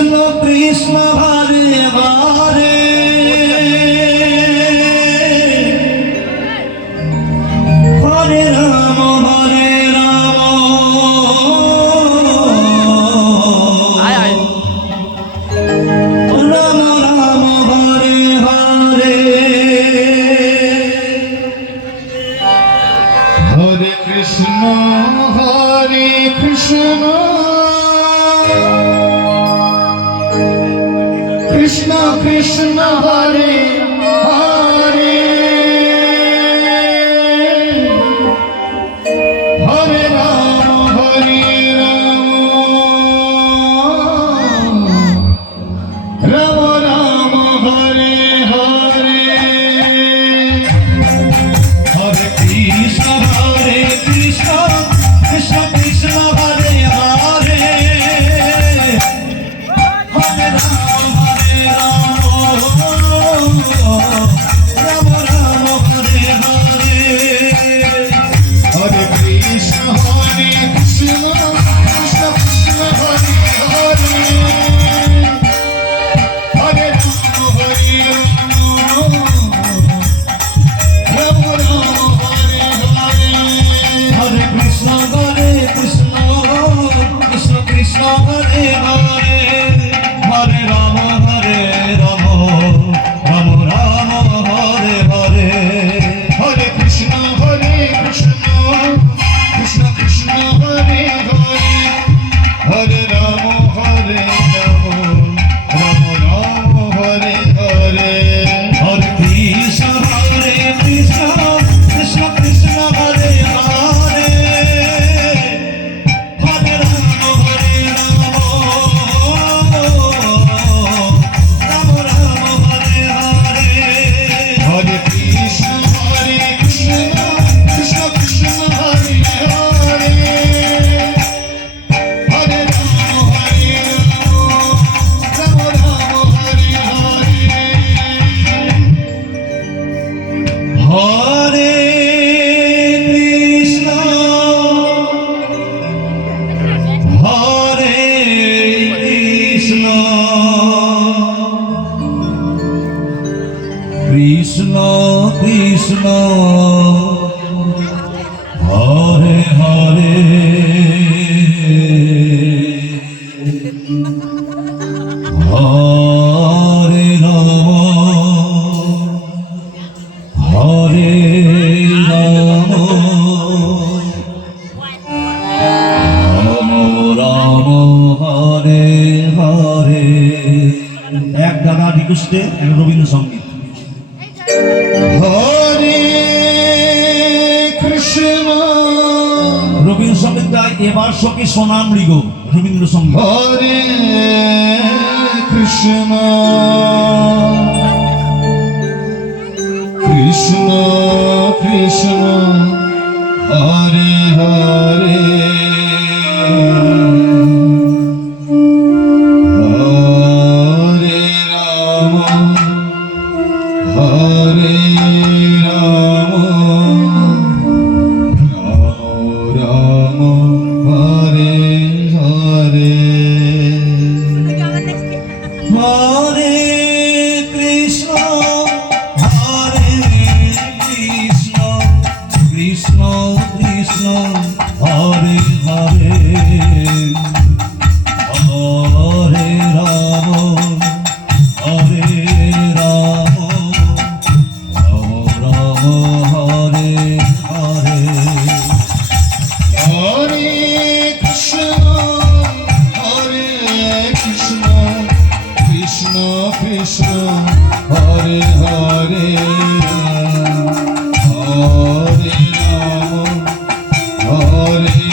কৃষ্ণ কৃষ্ণ হরে হরে হরে রাম রাম রাম হরে হরে হরে কৃষ্ণ কৃষ্ণ কৃষ্ণ হরে হরে হরে রাম রাম রাম হরে হরে হরে কৃষ্ণ কৃষ্ণ কৃষ্ণ কৃষ্ণ হরে হরে হরে রাম রাম রাম হরে হরে হরে কৃষ্ণ কৃষ্ণ কৃষ্ণ কৃষ্ণ হরে হরে হরে রাম রাম রাম হরে হরে হরে কৃষ্ণ কৃষ্ণ কৃষ্ণ কৃষ্ণ হরে হরে হরে রাম রাম রাম হরে হরে হরে কৃষ্ণ কৃষ্ণ কৃষ্ণ কৃষ্ণ হরে হরে হরে রাম রাম রাম হরে হরে হরে কৃষ্ণ কৃষ্ণ কৃষ্ণ কৃষ্ণ হরে হরে হরে রাম রাম রাম হরে হরে হরে কৃষ্ণ কৃষ্ণ কৃষ্ণ হরে হরে হরে রাম রাম রাম হরে হরে হরে কৃষ্ণ হরে কৃষ্ণ কৃষ্ণ কৃষ্ণ হরে হরে হরে রাম হরে রাম রাম হরে হরে এক দাদা রিকোয়েস্টে এক রবীন্দ্রসঙ্গীত হরে কৃষ্ণ রবীন্দ্রসঙ্গীতটা এবার সখী সোনাম মৃগ রবীন্দ্রসঙ্গীত হরে কৃষ্ণ কৃষ্ণ কৃষ্ণ হরে হরে হরে রাম হরে রাম রাম হরে হরে হরে কৃষ্ণ কৃষ্ণ কৃষ্ণ হরে হরে হরে রাম হরে রাম রাম হরে হরে হরে কৃষ্ণ কৃষ্ণ কৃষ্ণ হরে হরে হরে রাম হরে